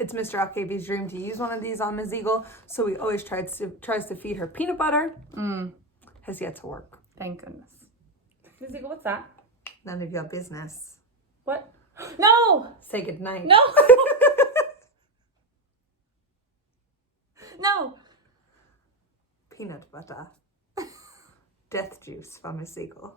It's Mr. Alkavi's dream to use one of these on Ms. Eagle, so he always tries to feed her peanut butter. Has yet to work. Thank goodness. Ms. Eagle, what's that? None of your business. What? No! Say goodnight. No! No! Peanut butter. Death juice from Ms. Eagle.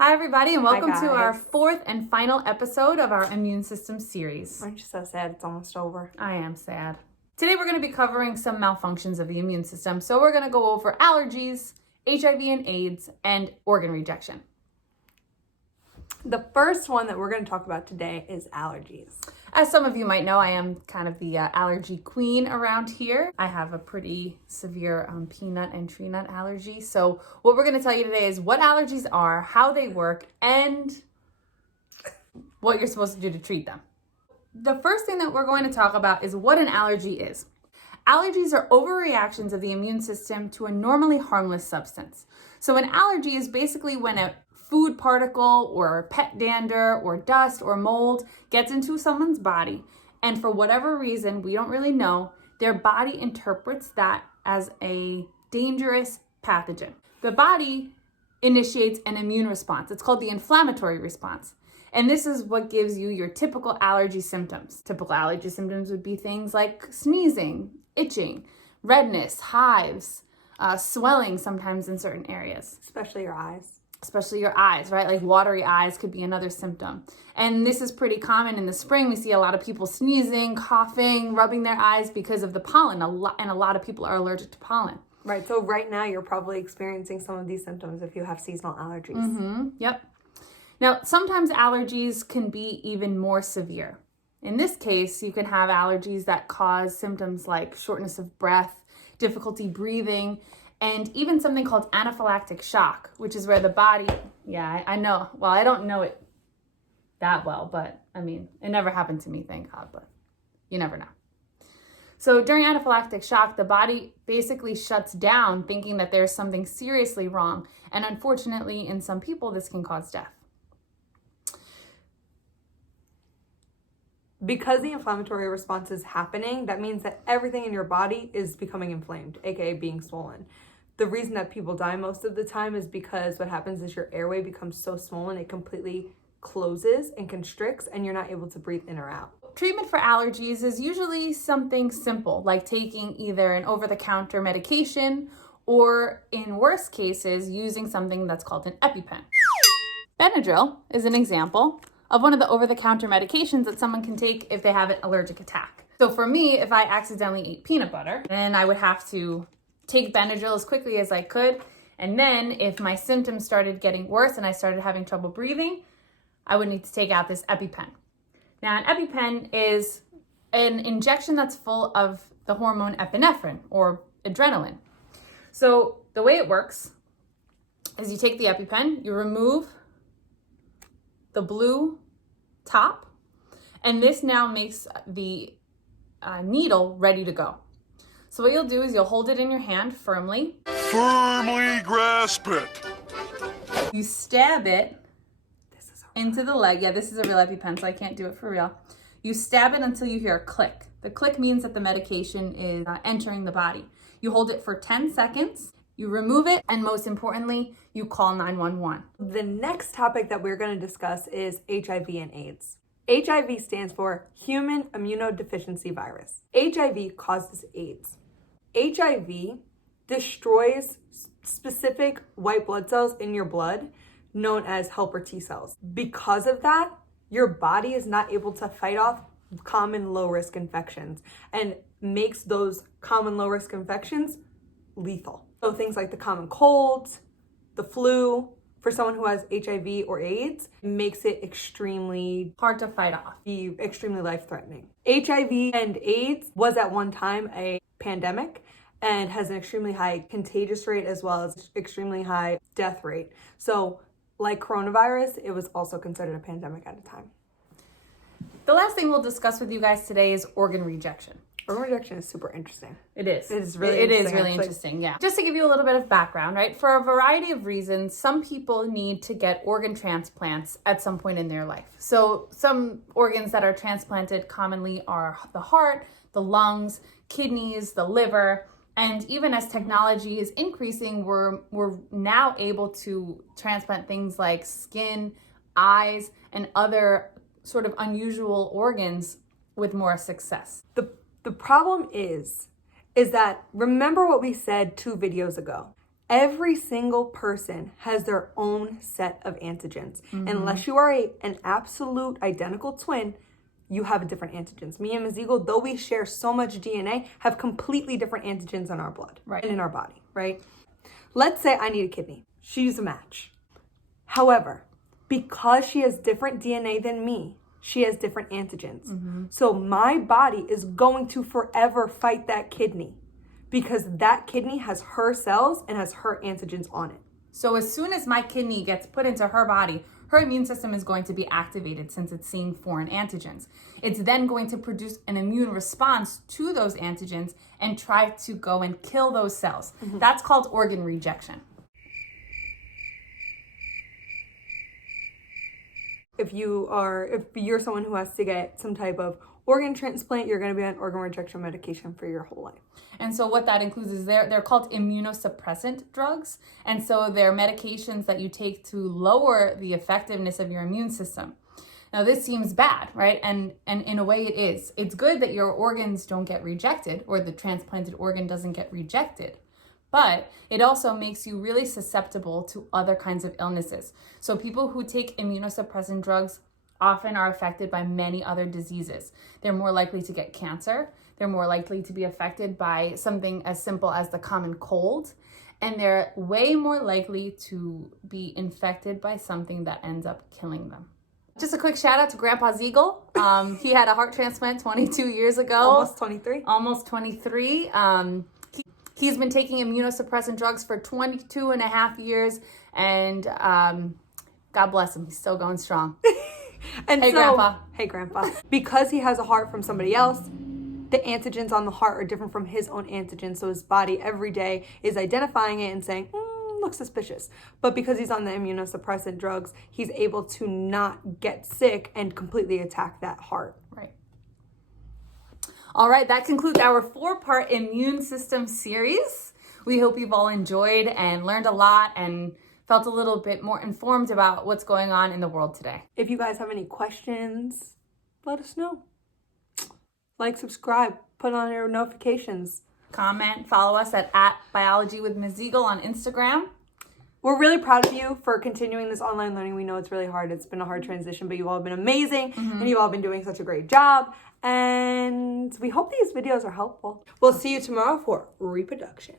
Hi, everybody, and welcome Hi, to our guys. 4th and final episode of our immune system series. Aren't you so sad it's almost over? I am sad. Today, we're going to be covering some malfunctions of the immune system. So we're going to go over allergies, HIV and AIDS, and organ rejection. The first one that we're going to talk about today is allergies. As some of you might know, I am kind of the allergy queen around here. I have a pretty severe peanut and tree nut allergy. So what we're going to tell you today is what allergies are, how they work, and what you're supposed to do to treat them. The first thing that we're going to talk about is what an allergy is. Allergies are overreactions of the immune system to a normally harmless substance. So an allergy is basically when a food particle or pet dander or dust or mold gets into someone's body, and for whatever reason, we don't really know, their body interprets that as a dangerous pathogen. The body initiates an immune response. It's called the inflammatory response. And this is what gives you your typical allergy symptoms. Typical allergy symptoms would be things like sneezing, itching, redness, hives, swelling sometimes in certain areas. Especially your eyes. Especially your eyes, right? Like watery eyes could be another symptom. And this is pretty common in the spring. We see a lot of people sneezing, coughing, rubbing their eyes because of the pollen. And a lot of people are allergic to pollen. Right, so right now you're probably experiencing some of these symptoms if you have seasonal allergies. Yep. Now, sometimes allergies can be even more severe. In this case, you can have allergies that cause symptoms like shortness of breath, difficulty breathing, and even something called anaphylactic shock, which is where the body, I know. Well, I don't know it that well, but I mean, it never happened to me, thank God, but you never know. So during anaphylactic shock, the body basically shuts down thinking that there's something seriously wrong. And unfortunately, in some people, this can cause death. Because the inflammatory response is happening, that means that everything in your body is becoming inflamed, aka being swollen. The reason that people die most of the time is because what happens is your airway becomes so swollen it completely closes and constricts and you're not able to breathe in or out. Treatment for allergies is usually something simple, like taking either an over-the-counter medication or, in worst cases, using something that's called an EpiPen. Benadryl is an example of one of the over-the-counter medications that someone can take if they have an allergic attack. So for me, if I accidentally ate peanut butter, then I would have to take Benadryl as quickly as I could. And then if my symptoms started getting worse and I started having trouble breathing, I would need to take out this EpiPen. Now, an EpiPen is an injection that's full of the hormone epinephrine or adrenaline. So the way it works is you take the EpiPen, you remove the blue top, and this now makes the needle ready to go. So what you'll do is you'll hold it in your hand firmly. Firmly grasp it. You stab it into the leg. Yeah, this is a real EpiPen, so I can't do it for real. You stab it until you hear a click. The click means that the medication is entering the body. You hold it for 10 seconds. You remove it, and most importantly, you call 911. The next topic that we're going to discuss is HIV and AIDS. HIV stands for Human Immunodeficiency Virus. HIV causes AIDS. HIV destroys specific white blood cells in your blood known as helper T cells. Because of that, your body is not able to fight off common low-risk infections and makes those common low-risk infections lethal. So things like the common colds, the flu, for someone who has HIV or AIDS, makes it extremely Hard to fight off. be extremely life-threatening. HIV and AIDS was at one time a pandemic and has an extremely high contagious rate as well as extremely high death rate. So like coronavirus, it was also considered a pandemic at a time. The last thing we'll discuss with you guys today is organ rejection. Organ rejection is super interesting. It is. It is really It is interesting, really actually. interesting, yeah. Just to give you a little bit of background, right? For a variety of reasons, some people need to get organ transplants at some point in their life. So some organs that are transplanted commonly are the heart, the lungs, kidneys, the liver. And even as technology is increasing, we're now able to transplant things like skin, eyes, and other sort of unusual organs with more success. The problem is that, remember what we said 2 videos ago. Every single person has their own set of antigens. Unless you are an absolute identical twin, you have different antigens. Me and Ms. Eagle, though we share so much DNA, have completely different antigens in our blood and in our body, right? Let's say I need a kidney. She's a match. However, because she has different DNA than me, she has different antigens. So my body is going to forever fight that kidney because that kidney has her cells and has her antigens on it. So as soon as my kidney gets put into her body, her immune system is going to be activated since it's seeing foreign antigens. It's then going to produce an immune response to those antigens and try to go and kill those cells. That's called organ rejection. If you're someone who has to get some type of organ transplant, you're going to be on organ rejection medication for your whole life. And so what that includes is they're called immunosuppressant drugs. And so they're medications that you take to lower the effectiveness of your immune system. Now this seems bad, right? And in a way it is. It's good that your organs don't get rejected or the transplanted organ doesn't get rejected. But it also makes you really susceptible to other kinds of illnesses. So people who take immunosuppressant drugs often are affected by many other diseases. They're more likely to get cancer. They're more likely to be affected by something as simple as the common cold. And they're way more likely to be infected by something that ends up killing them. Just a quick shout out to Grandpa Ziegel. He had a heart transplant 22 years ago. Almost 23. Almost 23. He's been taking immunosuppressant drugs for 22 and a half years, and God bless him, he's still going strong. And Hey, Grandpa. Hey, Grandpa. Because he has a heart from somebody else, the antigens on the heart are different from his own antigens, so his body every day is identifying it and saying, looks suspicious. But because he's on the immunosuppressant drugs, he's able to not get sick and completely attack that heart. Right. All right, that concludes our 4-part immune system series. We hope you've all enjoyed and learned a lot and felt a little bit more informed about what's going on in the world today. If you guys have any questions, let us know. Like, subscribe, put on your notifications. Comment, follow us at Biology with Ms. Eagle on Instagram. We're really proud of you for continuing this online learning. We know it's really hard. It's been a hard transition, but you've all been amazing and you've all been doing such a great job. And we hope these videos are helpful. We'll see you tomorrow for reproduction.